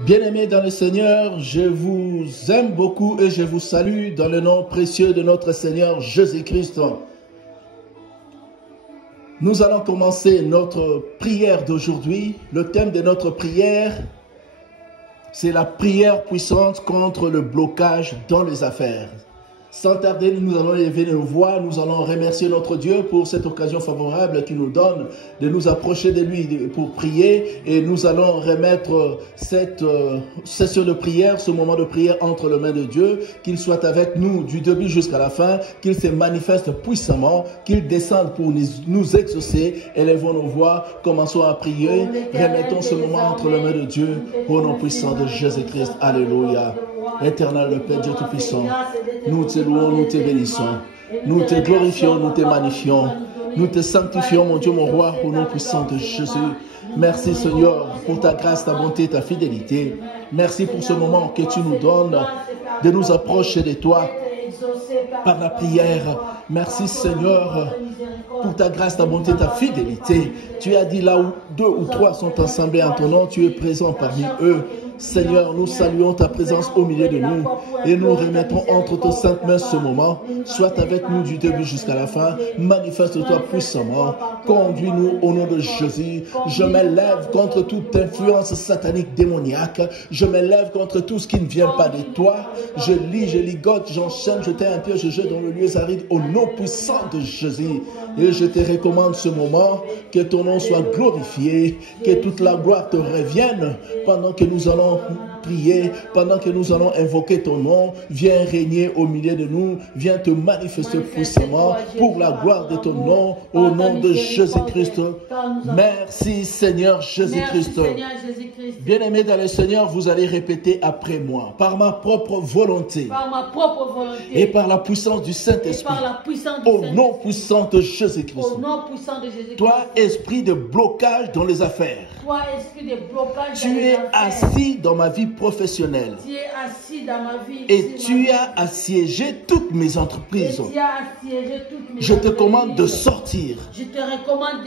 Bien-aimés dans le Seigneur, je vous aime beaucoup et je vous salue dans le nom précieux de notre Seigneur Jésus-Christ. Nous allons commencer notre prière d'aujourd'hui. Le thème de notre prière, c'est la prière puissante contre le blocage dans les affaires. Sans tarder, nous allons élever nos voix, nous allons remercier notre Dieu pour cette occasion favorable qu'il nous donne de nous approcher de lui pour prier. Et nous allons remettre cette session de prière, ce moment de prière entre les mains de Dieu, qu'il soit avec nous du début jusqu'à la fin, qu'il se manifeste puissamment, qu'il descende pour nous exaucer. Élevons nos voix, commençons à prier, remettons ce moment entre les mains de Dieu au nom puissant de Jésus-Christ. Alléluia. Éternel le Père Dieu Tout-Puissant, nous te louons, nous te bénissons, nous te glorifions, nous te magnifions, nous te sanctifions, mon Dieu, mon roi, au nom puissant de Jésus. Merci Seigneur pour ta grâce, ta bonté, ta fidélité. Merci pour ce moment que tu nous donnes de nous approcher de toi par la prière. Merci Seigneur pour ta grâce, ta bonté, ta fidélité. Tu as dit là où 2 ou 3 sont assemblés en ton nom, tu es présent parmi eux. Seigneur, nous saluons ta présence au milieu de nous et nous remettons entre tes saintes mains ce moment. Sois avec nous du début jusqu'à la fin. Manifeste-toi puissamment. Conduis-nous au nom de Jésus. Je m'élève contre toute influence satanique démoniaque. Je m'élève contre tout ce qui ne vient pas de toi. Je ligote, j'enchaîne, je t'ai un pied, je jette dans le lieu aride au nom puissant de Jésus. Et je te recommande ce moment, que ton nom soit glorifié, que toute la gloire te revienne pendant que nous allons prier, pendant que nous allons invoquer ton nom. Viens régner au milieu de nous, viens te manifester puissamment pour la gloire de ton nom, au nom de Jésus-Christ. Merci Seigneur Jésus-Christ. Bien-aimés dans le Seigneur, vous allez répéter après moi, par ma propre volonté, et par la puissance du Saint-Esprit, au nom puissant de Jésus-Christ. Toi, esprit de blocage dans les affaires, tu es assis dans ma vie professionnelle et tu as assiégé toutes mes entreprises. Je te commande de sortir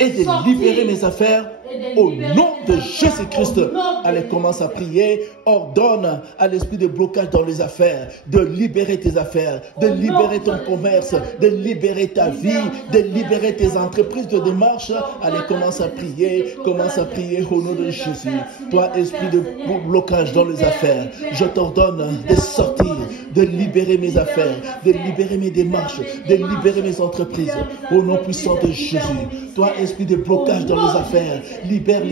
et de libérer mes affaires au nom de Jésus-Christ. Allez, commence à prier. Ordonne à l'esprit de blocage dans les affaires de libérer tes affaires, de libérer ton commerce, de libérer ta vie, de libérer tes entreprises de démarche. Allez, commence à prier au nom de Jésus. Toi, esprit de blocage dans les affaires, je t'ordonne de sortir, de libérer mes affaires, de libérer mes démarches, de libérer mes entreprises au nom puissant de Jésus. Toi, esprit de blocage dans les affaires, libère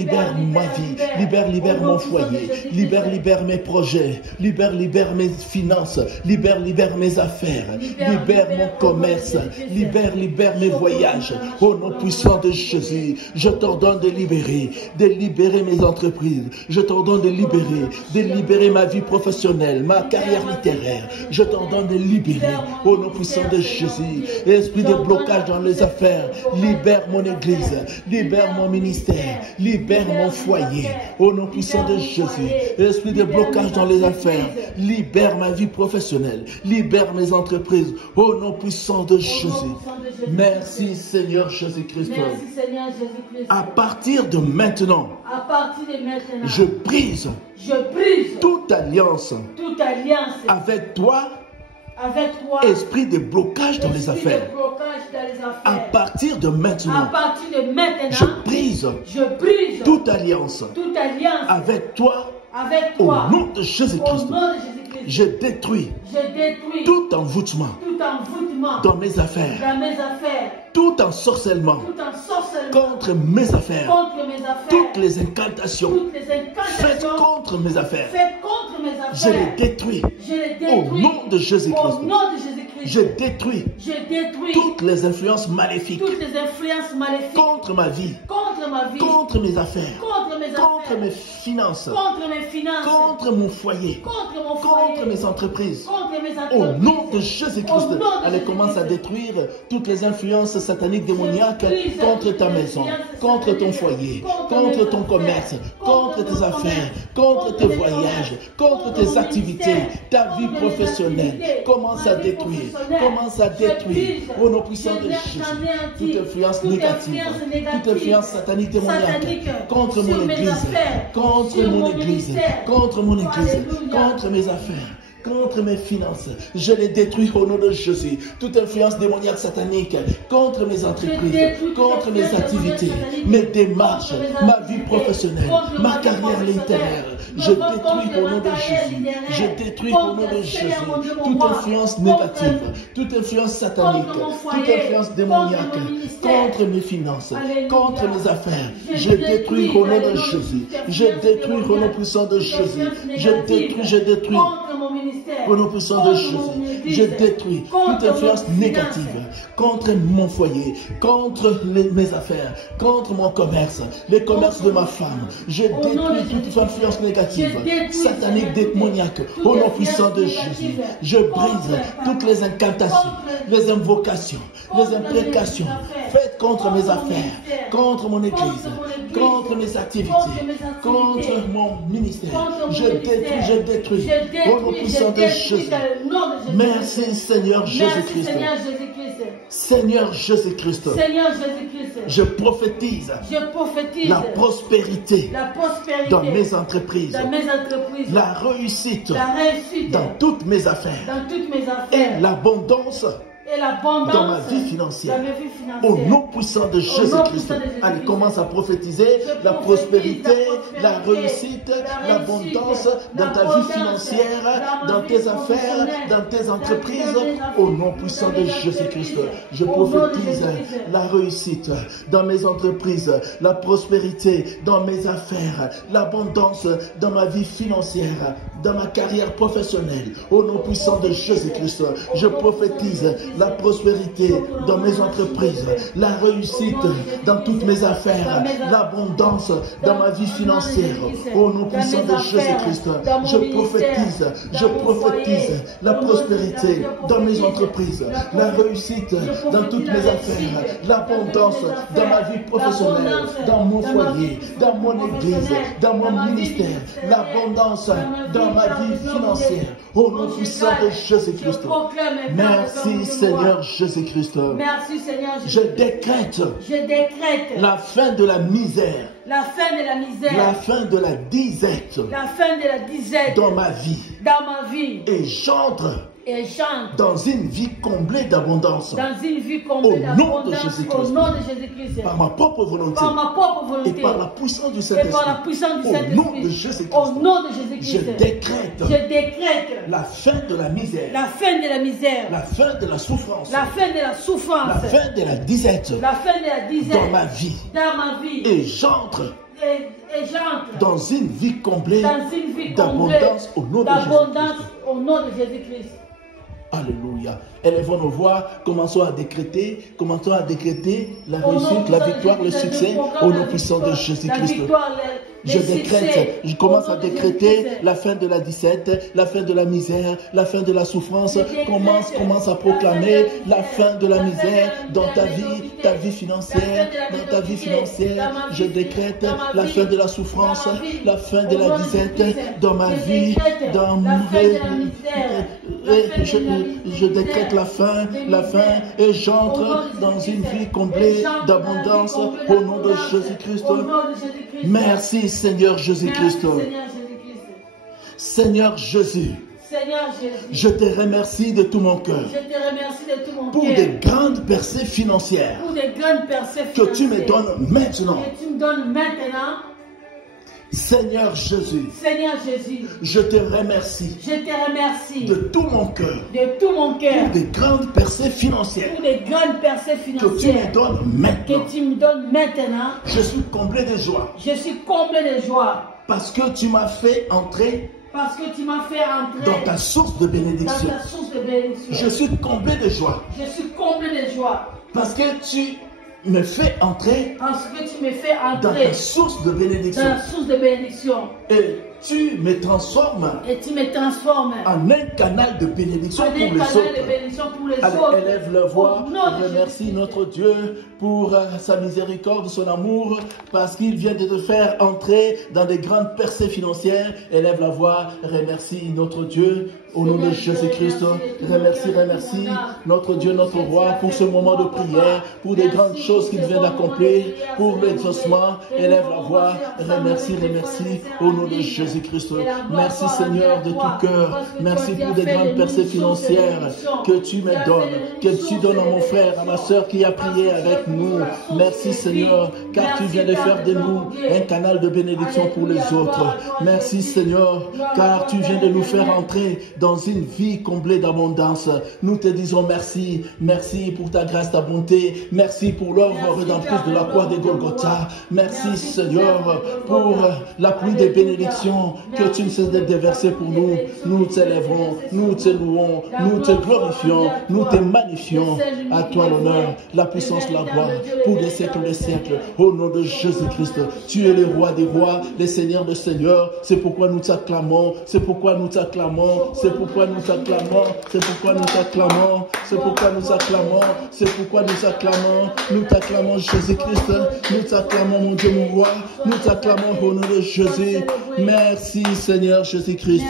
ma vie, libère mon foyer, libère mes projets, libère mes finances, libère mes affaires, libère mon commerce, libère mes voyages au nom puissant de Jésus. Je t'ordonne de libérer mes entreprises, je t'ordonne de libérer ma vie professionnelle, ma carrière littéraire. Je t'ordonne de libérer au nom puissant de Jésus. Esprit de blocage dans les affaires, libère mon église, libère mon ministère, libère mon foyer au nom puissant de Jésus. Esprit de blocage dans les affaires, libère ma vie professionnelle, libère mes entreprises au nom puissant de Jésus. Merci Seigneur Jésus-Christ. À partir de maintenant, je brise toute alliance avec toi, esprit de blocage dans les affaires. À partir de maintenant, je brise toute alliance avec toi au nom de Jésus-Christ. Je détruis tout envoûtement dans mes affaires, tout ensorcellement contre mes affaires, toutes les incantations faites contre mes affaires, je les détruis au nom de Jésus-Christ. Je détruis toutes les influences maléfiques contre ma vie, contre mes affaires, contre mes finances, contre mon foyer, contre mes entreprises. Au nom de Jésus-Christ, allez, commence à détruire toutes les influences sataniques démoniaques contre ta maison, contre ton foyer, contre ton commerce, contre tes affaires, contre tes voyages, contre tes activités, ta vie professionnelle. Commence à détruire commence à détruire au nom puissant de Jésus toute influence négative, toute influence satanique démoniaque contre mon église, contre mon église, contre mon église, contre mes affaires, contre mes finances. Je les détruis au nom de Jésus. Toute influence démoniaque satanique contre mes entreprises, contre mes activités, mes démarches, ma vie professionnelle, ma carrière littéraire. Je détruis au nom de Jésus. Je détruis au nom de Jésus toute influence négative, toute influence satanique, toute influence démoniaque contre mes finances, contre mes affaires. Je détruis au nom de Jésus. Je détruis au nom puissant de Jésus. Je détruis. Au nom puissant de Jésus, je détruis toute influence négative contre mon foyer, contre mes affaires, contre mon commerce, les commerces de ma femme. Je détruis toute influence négative, satanique, démoniaque, au nom puissant de Jésus. Je brise toutes les incantations, les invocations, les imprécations faites contre mes affaires, contre mon église, contre mes activités, contre mon ministère. Je détruis, au nom puissant de Jésus. Merci Seigneur Jésus-Christ. Seigneur Jésus-Christ. Je prophétise la prospérité dans mes entreprises, la réussite dans toutes mes affaires et l'abondance dans ma vie financière. Au nom puissant de Jésus-Christ. Allez, commence à prophétiser la prospérité, la réussite, l'abondance dans ta vie financière, dans tes affaires, dans tes entreprises. Au nom puissant de Jésus-Christ. Je prophétise la réussite dans mes entreprises, la prospérité dans mes affaires, l'abondance dans ma vie financière, dans ma carrière professionnelle. Au nom puissant de Jésus-Christ. Je prophétise la prospérité dans mes entreprises, la réussite dans toutes mes affaires, l'abondance dans ma vie financière. Au nom puissant de Jésus-Christ, je prophétise la prospérité dans mes entreprises, la réussite dans toutes mes affaires, l'abondance dans ma vie professionnelle, dans mon foyer, dans mon église, dans mon ministère, l'abondance dans ma vie financière. Au nom puissant de Jésus-Christ. Merci Seigneur Jésus-Christ. Merci Seigneur Jésus. Je décrète la fin de la misère. La fin de la misère. La fin de la disette. La fin de la disette. Dans ma vie. Dans ma vie. Et j'entre dans une vie comblée d'abondance. Dans une vie comblée d'abondance. Au nom de Jésus-Christ. Par ma propre volonté. Par ma propre volonté. Et par la puissance du Saint-Esprit. Au nom de Jésus-Christ. Au nom de Jésus-Christ. Je décrète la fin de la misère. La fin de la misère. La fin de la souffrance. La fin de la souffrance. La fin de la disette. La fin de la disette. Dans ma vie. Dans ma vie. Et j'entre dans une vie comblée d'abondance au nom de Jésus-Christ. Alléluia. Élevons nos voix, commençons à décréter la réussite, la victoire, le succès au nom puissant de Jésus-Christ. Je commence à décréter la fin de la disette, la fin de la misère, la fin de la souffrance. Commence à proclamer la fin de la misère dans ta vie financière, dans ta vie financière. Je décrète la fin de la souffrance, la fin de la disette dans ma vie, dans mon je décrète la fin et j'entre dans une vie comblée d'abondance au nom de Jésus-Christ. Merci Seigneur Jésus-Christ. Seigneur Jésus, je te remercie de tout mon cœur pour des grandes percées financières que tu me donnes maintenant. Seigneur Jésus, je te remercie de tout mon cœur pour des grandes percées financières que tu me donnes maintenant. Je suis comblé de joie. Parce que tu m'as fait entrer dans ta source de bénédiction. Je suis comblé de joie. Parce que tu me fais entrer Parce que tu me fais dans entrer ta source de dans bénédiction. la source de bénédiction. Et tu me transformes Et tu me transformes en un canal de bénédiction en un pour les canal de autres. bénédiction pour les Allez, autres. élève la voix, Au nom de remercie Jésus. notre Dieu pour sa miséricorde, son amour, parce qu'il vient de te faire entrer dans des grandes percées financières. Élève la voix, remercie notre Dieu. Au nom de Jésus-Christ, remercie notre Dieu, notre roi, pour ce moment de prière, pour des grandes choses qu'il vient d'accomplir, pour l'exaucement. Élève la voix, remercie, au nom de Jésus-Christ. Merci Seigneur de tout cœur. Merci pour des grandes percées financières que tu me donnes, que tu donnes à mon frère, à ma soeur qui a prié avec nous. Merci Seigneur, car tu viens de faire de nous un canal de bénédiction pour les autres. Merci Seigneur, car tu viens de nous faire entrer dans une vie comblée d'abondance. Nous te disons merci. Merci pour ta grâce, ta bonté. Merci pour l'œuvre rédemptrice de la croix de Golgotha. Merci Seigneur pour la pluie des bénédictions que tu ne cesses de déverser pour nous. Nous t'élèverons, nous te louons, nous te glorifions, nous te magnifions. À toi l'honneur, la puissance, la gloire pour des siècles des siècles. Au nom de Jésus-Christ, tu es le roi des rois, le Seigneur des seigneurs. C'est pourquoi nous t'acclamons, c'est pourquoi nous t'acclamons, c'est pourquoi nous t'acclamons, c'est pourquoi nous t'acclamons, c'est pourquoi nous acclamons, c'est pourquoi nous acclamons, nous t'acclamons Jésus-Christ, nous t'acclamons mon Dieu, mon roi, nous t'acclamons au nom de Jésus. Merci Seigneur Jésus-Christ.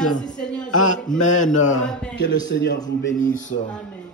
Amen. Que le Seigneur vous bénisse. Amen.